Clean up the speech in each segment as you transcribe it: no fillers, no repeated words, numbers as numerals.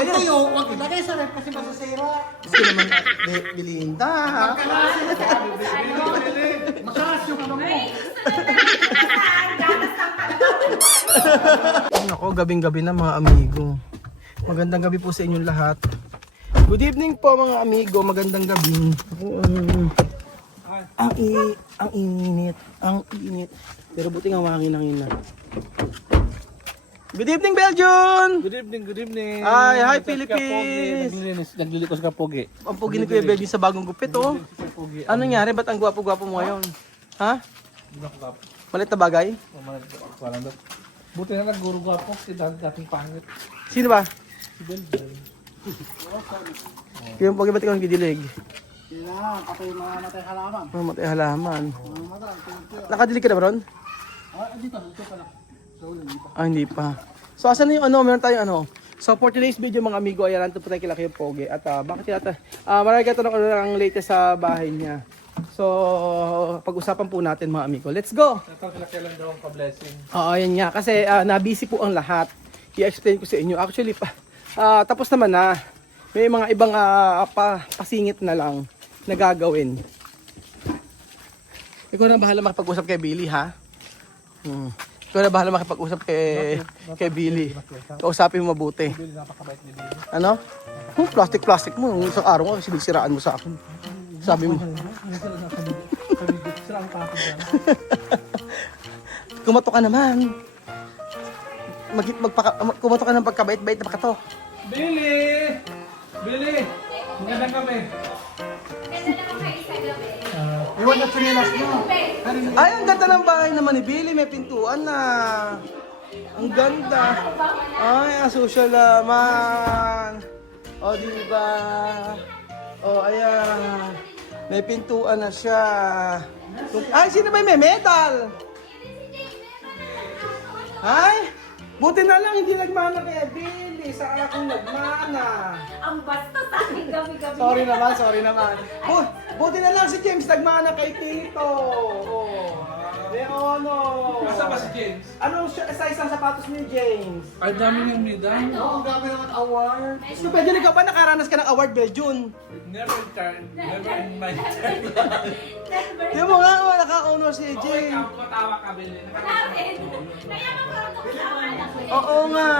Ang tuyo, huwag ilagay sa rep kasi masasira. Gusto naman Belinda. Makalas yung ano mo. Ako, gabing-gabi na mga amigo. Magandang gabi po sa inyong lahat. Good evening po mga amigo, magandang gabi. Ang init. Pero buti nga makakingin na. Good evening, Belgium! Good evening. Ay, hi, Philippines! Naglilikos ka, Pogi. Ang pugi ni Kuya Belgium sa bagong gupit, oh. Ano nangyari? Ba't ang gwapo-gwapo mo ngayon? Ha? Malit na bagay? Buti na naguro ka po, si dating pangit. Sino ba? Si Belgium. Yung pugi ba't ikaw nagdidilig? Kailangan, patay mga natay halaman. Mamatay halaman. Mga matay, tuyo. Nakadilig ka na ba ron? Dito pala. So, dito. Ah, hindi pa. So, asan na yung ano? Meron tayong ano. So, for today's video mga amigo, ayan, nandito po tayo kila Kuya Pogi. At bakit yata, marami ka tanong ang latest sa bahay niya. So, pag-usapan po natin mga amigo. Let's go! Ito sila kailan daw ang pa-blessing. Oo, ayan nga. Kasi na-busy po ang lahat. I-explain ko sa inyo. Actually, tapos naman na. May mga ibang pasingit na lang na gagawin. Ikaw na bahala makipag-usap kay Billy, ha? Ikaw na bahala makipag-usap kay Billy. Kausapin mo mabuti. Billy, napakabait ni Billy. Ano? Plastic mo. Isang araw nga, sinigsiraan mo sa akin. Sabi mo. Sira ang pako dyan. Kumato ka naman. Kumato ka ng pagkabait-bait na pakato. Billy! Billy! Magandang kami. Iwan na chinelas mo. Ay, ang ganda ng bahay naman ni Billy. May pintuan na. Ang ganda. Ay, ang social naman. O, diba? O, ayan. May pintuan na siya. Ay, sino ba may metal? Ay, buti na lang hindi nagmana kay Billy. Sa akong nagmana. Ang basta sa akin gabi-gabi. Sorry naman. Buti na lang si James nagmana kay Tito. Oh. Leono. Nasa ba si James? Anong size ang sapatos ni James? Ay, dami ng mida. Ang grabe naman award. So, Belgium, ikaw ba nakaranas ka ng award, Belgium? Never in my time. Di mo nga, naka-honor si Okay, James. matawa ka, Billy. Natin. Kaya mga kasawa na ko. Oo nga.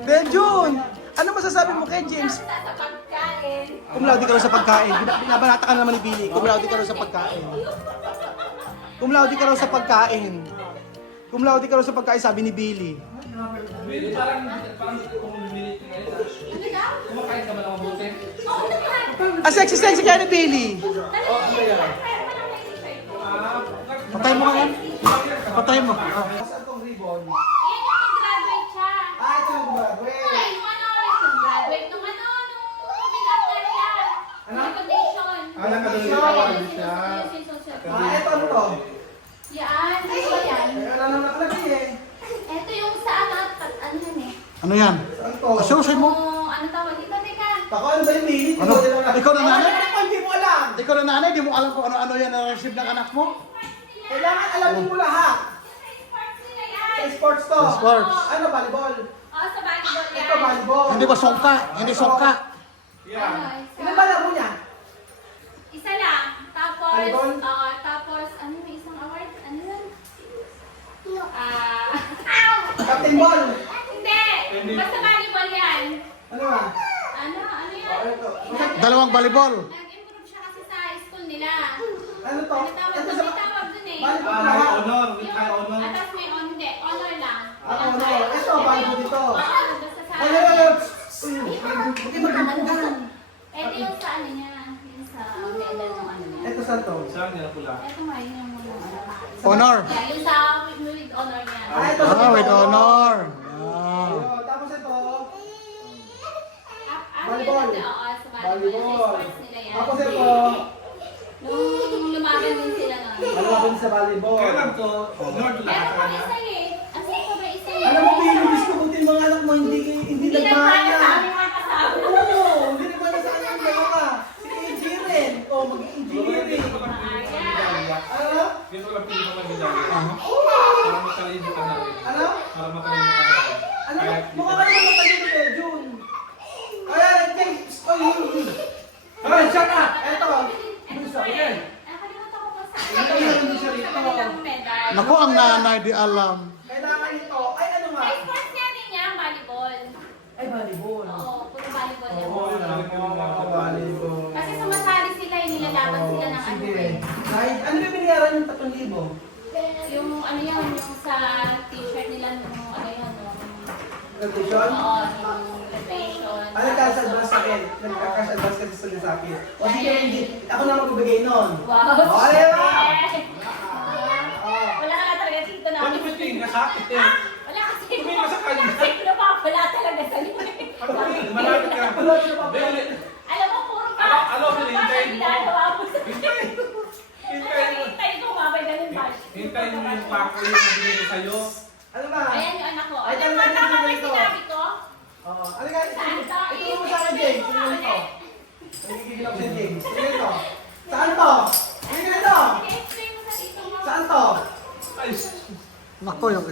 Belgium, ano masasabi mo kay James? Basta sa pagkain. Cum laude ka rin sa pagkain. Binabanata ka naman ni Billy. Cum laude ka rin sa pagkain. Cum laude ka rin sa pagkain. Cum laude ka rin sa pagkain, sabi ni Billy. Billy, parang kung lumilit ngayon. Kumakain ka ba ng mabuti? Oo naman. Ah, sexy kaya ni Billy. Patay mo nga yan. Patay mo. Saan tong ribbon? Yan yung graduate siya. Ah, ito yung graduate. Ay, yung ano, yung graduate nung ano, nung coming up na niya. Recognition. Nakadali siya. Ah, ito ano to? Yan, ano ba yan? Ano na nakalagay eh. Ito yung sa ano yan eh. Ano yan? Ano to? Asusay mo. Ano tawag dito, teka. Ako, ano ba yung Billy? Ano? Ikaw na nanay? Ako, hindi mo alam. Ikaw na nanay, di mo alam kung ano-ano yan na-receive ng anak mo? Kailangan alamin mo lahat. Sports nila yan. Sa sports to. Sa sports. Ano, volleyball? Sa volleyball yan. Ito, volleyball. Hindi ba songka? Hindi songka. Yeah. Ilan ba laro niya? Isa lang. Tapos, Volleyball? tapos, ano may isang award? Ano yun? Captain ball. Hindi! Basta volleyball yan. Ano ba? Ano yun? Dalawang volleyball. Nag-improve siya kasi sa school nila. Ano to? Ano tawag? Ito May sa... tawag dun eh. Volleyball Ay, lahat. honor. Yung, Ay, honor. atas may hindi. Honor lang. Ano, ano? Ito, volleyball dito. Oo, basta sa... Ay, ay, ay. Hindi magkakagan. Ito yung sa ano niya. Yung sa medal ng ano niya. Ito saan to? Saan nila pula? Ito nga yun yung ano. Honor. Yeah, yung sa with honor niya. Ah, ito sa Ah, with dito. honor. Ayun, tapos ito. Ano Volleyball. yun? Oo, sa volleyball. Sa sports nila yan. Tapos ito. Nung lumaban din sila nun. Ano ba sa volleyball? Kailan to? Honor to Meron lahat pa niya. isa eh. Asa pa ba isa eh? Alam mo, Pilipinas ko buti mga anak mo hindi Hindi nagmana sa nagmana. aming mga kasama. Oo, hindi nagmana sa kanyang dalawa. Si AJ rin. O, mag-engineering. Ano? Dito lang pili mo mag-medalya. Para makalimutan natin. Ano? Para makalimutan natin. Ano? Mukha ka naman matalino, June. alam. Kailangan ito. Ay, ano nga? May sports nga din niya, volleyball. Ay, volleyball. Oo, puro volleyball yan. Oo, yun ang volleyball. Kasi sumasali sila, nilalaban sila ng ano Sige. eh. Kahit, ano ba binayaran yung 3,000? Yung ano yun, yung sa t-shirt nila nung ano yun, nung Graduation? oo, yung graduation. Ano cash advance sa akin? Nagka-cash advance kasi sila sa akin. O sige, hindi. Ako na magbibigay nun. Wow! Oh, di ba? Wala ka na talaga dito na. Ano ba tingin ka sa akin eh? Wala kasi. Tumingin ka sa kanya. Kasi wala talaga sa iyo. Malapit ka. Bili. Alam mo, puro ka. Alam mo, hintayin mo. Ginagawa mo sa Hintayin mo. Hintayin mo. Hintayin ko, mabay ganun ba? Hintayin mo yung pako yung nabili ko sa'yo. Ano ba? Ayan yung anak ko. Ay, Alam mo, talaga tama ba dito. yung sinabi ko? Oo. Ano ka? Saan to? Ito mo sa akin, James. Sino ito? Nagigigil ako si James. Sino ito? Saan to? Sino ito? I-explain mo sa dito mo. Saan to? Ay, Nako yung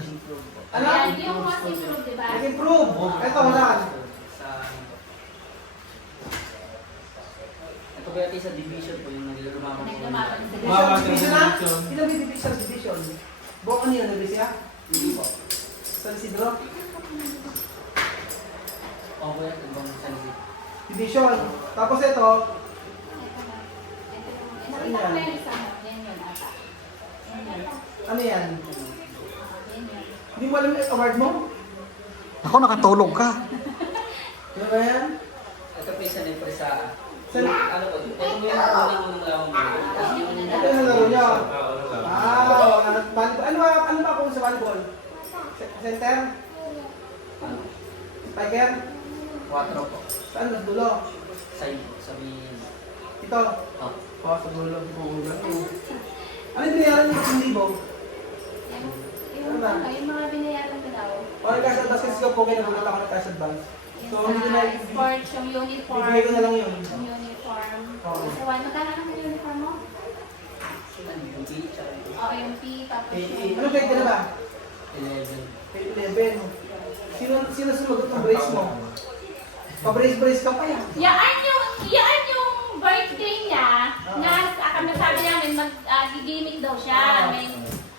Ano? Ayan, yung most improved, di ba? Nag-improve. Ito, wala. Ito kaya sa division po yung naglumaman po. Naglumaban sila. Bawas yung Division na? division. Sino may division? Division. Buong ano yun? Nabisi ha? Hindi po. San Isidro? Ako po yan, ibang salisi. Division. Tapos ito, Nakita ko yan isa mo. Yan yun ata. ano yan? Yan yun. Hindi mo alam yung award mo? Ako nakatulog ka. Ano ba yan? Ito po yung sa Nepresa. Sa- Ano po, ito po yung unang lamang po. Ito yung laro niya. Ah, Wow! Ano ba kung sa volleyball? Center? Ano? Spiker? 4 po. Saan? Sa dulo? Side po, sabi Ito? oh. Sa dulo. Ano yung binayaran niyo? 1,000? Yung ano, yung mga binayaran ko daw. O nag-cash advance kasi ko po kayo nagulat ako ng cash advance. So, hindi na Sports, yung uniform. bibigay ko na lang yun. Yung uniform. Oo. So, magkano naman yung uniform mo? Yung beach, Oo, yung P, tapos Ano grade ka na ba? 11. Grade 11. Sino sumagot ng brace mo? Pa-brace ka pa yan. Yan yung birthday niya, na kami sabi namin mag-gaming daw siya.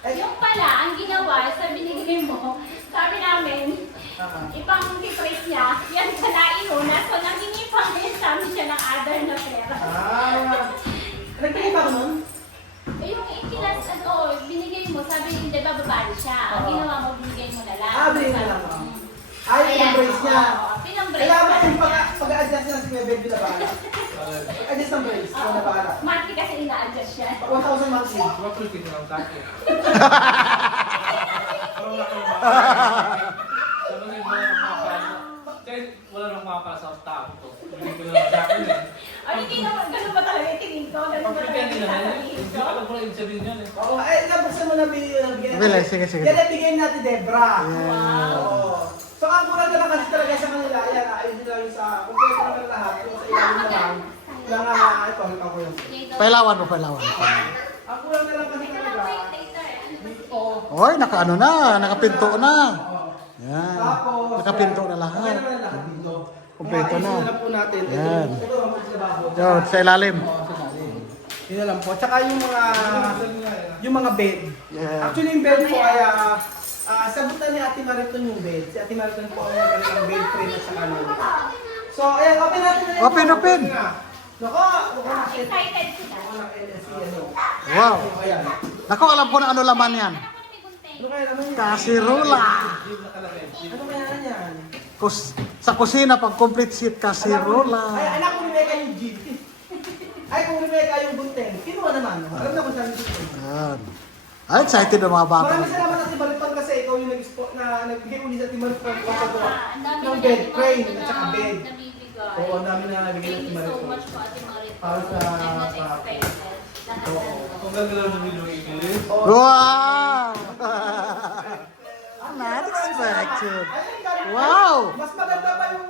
Yung pala, ang ginawa, sa binigay mo, sabi namin, ipang-depress niya, yan pala inuna, so nangingi pa rin sa amin siya ng other na pera. Nagpili ba ako nun? Eh, yung ikilas, binigay mo, sabi niya, di ba babae siya? Ang ginawa mo, binigay mo na lang. Binigay mo na lang. Ayan, Pinang-brace niya. oo, pinang-brace Kailangan niya. yung pag-adjust niya sa Kuya Baby na bahala. Adjust ng brace, ko na bahala. Monthly kasi ina-adjust siya. 1,000 monthly. Mapuliti ko lang sa akin. Parang wala kang Sabi nga, wala nang makakala. Kahit wala nang makakala sa tao to. Hindi ko lang sa akin eh. Ay, hindi naman, ganun ba talaga yung tingin ko? Ganun ba Pagpilitan talaga nila yung na sasabihin Hindi ko? alam ko lang yung sabihin yun eh. Oo, nabuksan mo na bigyan Bili, sige, sige. Yan ang bigyan natin, Debra. Yeah. Oo. So, ang kurang na lang kasi talaga sa kanila, yan, ayun nila yung sa, kung kaya naman lahat, yung sa ilalim na lang, lang ito, ito ko yun. Pailawan mo, pailawan. Ang kulang na lang kasi Ito lang talaga, po yung later. dito, Oy, nakaano na, nakapinto na. oo. Yan. Tapos, Nakapinto na okay lahat. naman na lahat dito. Kumpleto Kung na. ayusin lang po natin, ito, Yan. ito ang maglababo. Yun, sa ilalim. Yun na lang po. Tsaka yung mga bed. Yeah. Actually, yung bed po ay sabutan ni Ate Mariton yung bed. Si Ate Mariton po ang nagkaroon ng bed frame at saka nun. So, ayan, open natin na Open, open. Nako, Excited sila. Ako ng NSC, ano. Wow. So, ayan. Nako, alam ko na ano laman yan. Anak ko na may gunting. Ano kaya naman yan? Kasirula. Ano kaya naman yan? Sa kusina, pag complete sheet, Ay, kasirula. anak ko rin yung jeep. Ay, kung rin yung bunteng. Kinuha naman. Alam na kung saan yung bunteng. Yan. Ay, excited na mga bata. Maraming salamat Ate Mariton kasi ikaw yung nagbigay uli sa Ate Mariton ng Ang dami ng na bed natin frame mga at saka bed. nabibigay. Oo, ang dami na nabigay Thank ng you so Mariton. much po, Ate Marito. Para sa- I'm not expected. Lahat Oo. na. Kung ganda lang ng video i-clip. Wow! Not expected. Wow! Mas maganda pa yung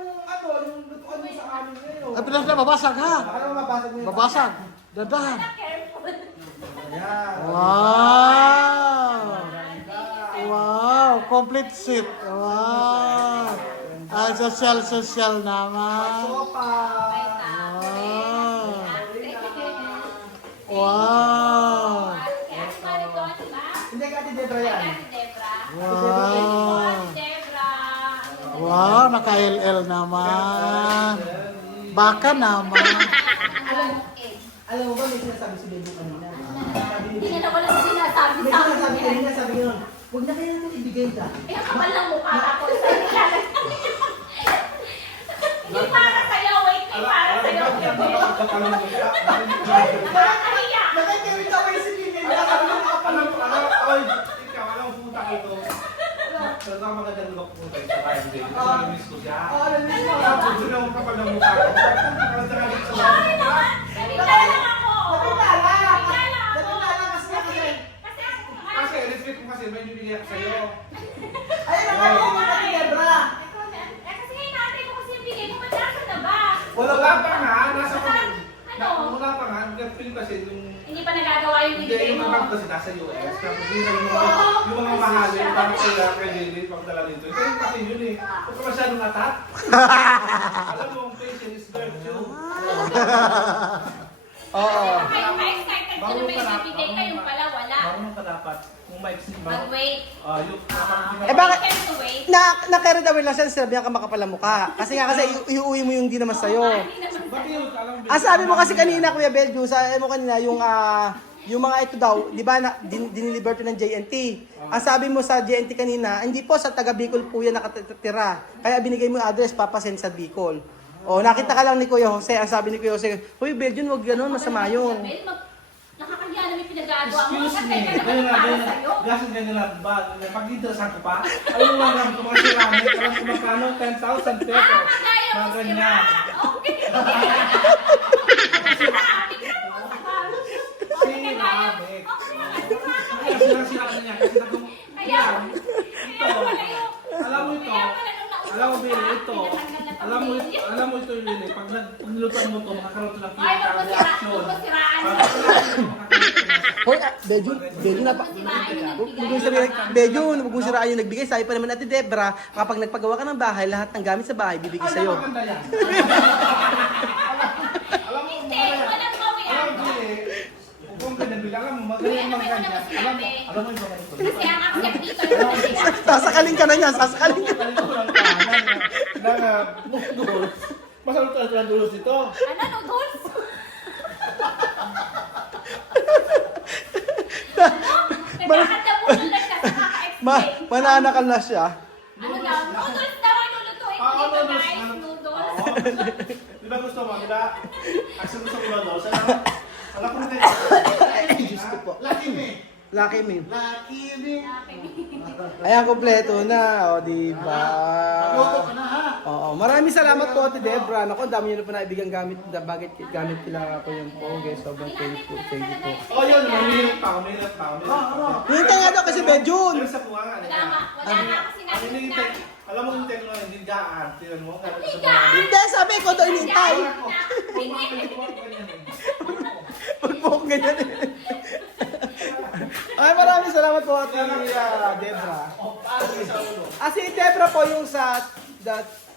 yung lutuan mo sa amin ngayon. Ay, pinas na, babasag ha. Baka naman mabasag mo yung Babasag. Dandahan. Careful. Ayan. Wow! Wow! Complete sheet. Wow! Ay, social naman. Sopa. Wow! Wow! Ate Marito, di ba? Hindi ka Ate Debra yan. Ate Debra. Wow. Debra. Wow, naka-LL naman. Baka naman. Alam mo ba, may sinasabi si Baby kanina. Hindi niya na wala sinasabi May sa sinasabi akin. kanina, sabi niya, huwag na kaya natin ibigay ka. Eh, ang kapal ng mukha ako. Hindi para sa'yo, wait. Hindi para sa'yo. Nakakahiya. Nakikita ko yung si Baby. Sabi niya, Alam mo, ikaw, alam mo, pumunta ka ito. Pero magandang look po tayo sa kain din. Kasi namiss ko siya. nandun mo. Tapos doon ako kapag ng mukha ko. Kasi nakalit sa Sorry naman. Nabigla lang ako. Nakilala. Nabigla lang ako. Nakilala kasi Kasi, Kasi, respect mo kasi, may bibigay ako sa'yo. ayun ang ano mo na Debra. kasi ngayon natin ko kasi yung bigay mo, matasa na ba? Wala pa nga, nasa Ano? wala pa nga, nag-film kasi yung Hindi pa nagagawa yung hindi, bibigay yung mo. mga kasi nasa US. Tapos yun yung mga mahalin, parang kay Lily, pagdala nito. Ito yung kasi yun eh. Huwag ka masyadong atat. Alam mo, ang patient is virtue. Oo. Kayo ma-excited ko na may bibigay kayong pala, wala. Marunong ka dapat. Kung ma-exit ba? Mag-wait. Yung Eh bakit? Time to wait. Na-carried away lang siya, sinabi niya ka makapal ang mukha. Kasi iuwi mo yung di naman sa'yo. Hindi naman Ba't yun? Alam mo, Sabi mo kasi kanina, Kuya Beljo, sabi mo kanina, yung mga ito daw, di ba, diniliber to ng JNT. Ang sabi mo sa JNT kanina, hindi po sa taga Bicol po yan nakatira. Kaya binigay mo yung address, papasend sa Bicol. O, nakita ka lang ni Kuya Jose, ang sabi ni Kuya Jose, Uy, Beljo, wag ganun, masama yun. Nakakahiya na may pinagagawa mo. excuse Kasi me. kaya Ganyan naman na, para ganyan. sa'yo. Gasan ganyan na, ba? Pag interesan ko pa, alam mo lang, kung mga sirami, alam ko magkano, 10,000 pesos. Kaya Mga mo sira. ganyan. Okay. Sirami. Kasi lang sirami niya, kasi natong, Kaya alam mo ito, alam mo Bill, ito, alam mo ito yung Lili, pag nilutuan mo ito, makakaroon ito ng Ay, physical huwag reaction. mo siraan. Hoy, Beljo, na pa. Huwag mong sabihin, Beljo, huwag mong siraan yung nagbigay. Sabi pa naman Ate Debra, kapag nagpagawa ka ng bahay, lahat ng gamit sa bahay, bibigay sa'yo. Alam mo, maganda yan. Alam mo, Hindi, maganda yan. walang bawian. Alam mo, Lili, kung ganyan, Bill, alam mo, maganda yung mga ganyan. Alam mo yung mga ganyan. Kasi ang akyat dito yung kasi Sasakalin ka na niya, sasakalin ka. Noodles. Masarap talaga ng noodles ito. ano, noodles? Nagkakanda mo nun lang kasi kaka-explain. Mananakal na siya. Ano daw? Noodles daw ang lulutuin ko dito, noodles. guys. Noodles. Di ba gusto mo? Di ba? Actually gusto ko noodles. Alam ko na Diyos ko po. Lucky me. Lucky me. Lucky me. Ayan, kompleto na. O, diba? Luto ka na ha. Oo, maraming salamat po, Ate Debra. Naku, dami nyo na po naibigan gamit, gamit kila ko yung poge. Sobrang thank you po. Oh, yun. Mahirap pa ako. Mahirap pa ako. Hintay nga daw kasi Bejun. Pero sa bunga nga. Wala nga ako sinabi Ang na. hinihintay. Alam mo yung technology, hindi daan. Tingnan mo. Hindi, sabi ko daw hinintay. Pagpok ganyan eh. Ay, maraming salamat po, Ate Debra. Si Debra po yung sa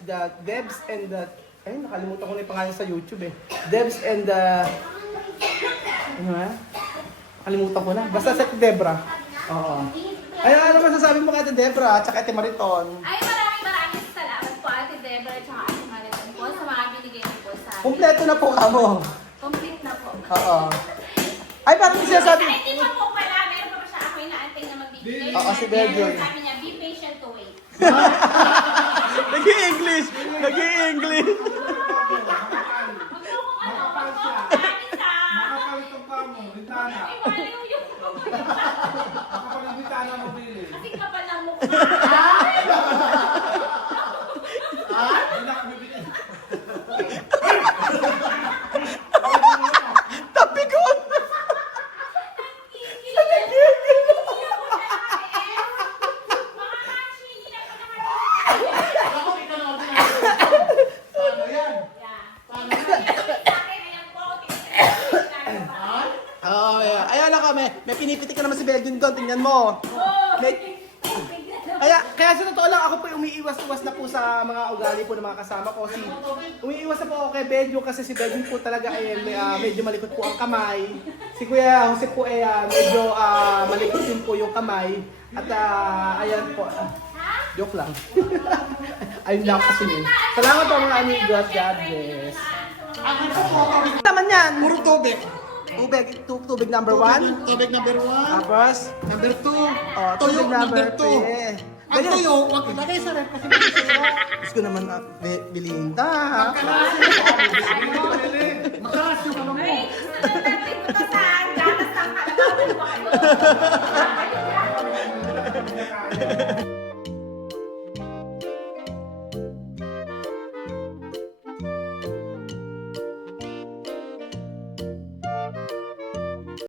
the Debs and the... Ay, nakalimutan ko na yung pangalan sa YouTube eh. Debs and the... Ano nga? Nakalimutan ko na. Basta sa Ate Debra. Oo. Ay, ano masasabi mo kay Ate Debra at saka Ate Mariton? Ay, maraming salamat po, Ate Debra at saka Ate Mariton po sa mga binigay niyo po sa akin. Kompleto na po kamo. Complete na po. Oo. Ay, bakit mo sinasabi? Ay, hindi pa po pala. Meron pa siya ako inaantay na magbibigay. Oo, si Belgium. Sabi niya, be patient to wait. Nag-i-English! Nag-i-English! Huwag mo kung ano, huwag mo kakain sa... Makapalit ang pa mo. Bintana. Ay, malayo yung... Makapalit bintana mo, Billy. Kasi kapal ng mukha. Hindi na kami bigyan. Tapikon! Paano yan? Oo, ayan na kami. May pinipitik ka naman si Belgian doon. Tingnan mo. May... Kaya sa totoo lang, ako po umiiwas-iwas na po sa mga ugali po ng mga kasama ko. Umiiwas na po ako kay Bedyo kasi si Bedyo po talaga ay medyo malikot po ang kamay. Si Kuya Jose po ay medyo malikot din po yung kamay. At ayan po. Joke lang. Ayun lang kasi yun. Salamat po mga amigo at God bless. Naman yan. Puro tubig. Tubig number 1. Tubig number 1. Tapos, Number 2. oh, Tuyo tubig number number 2. 3. Ang tuyo, huwag ilagay sa rep kasi may tuyo. Gusto ko naman Belinda. Makaras yung ano mo. Gusto na natin ito sa gatas ng kalawin mo kayo.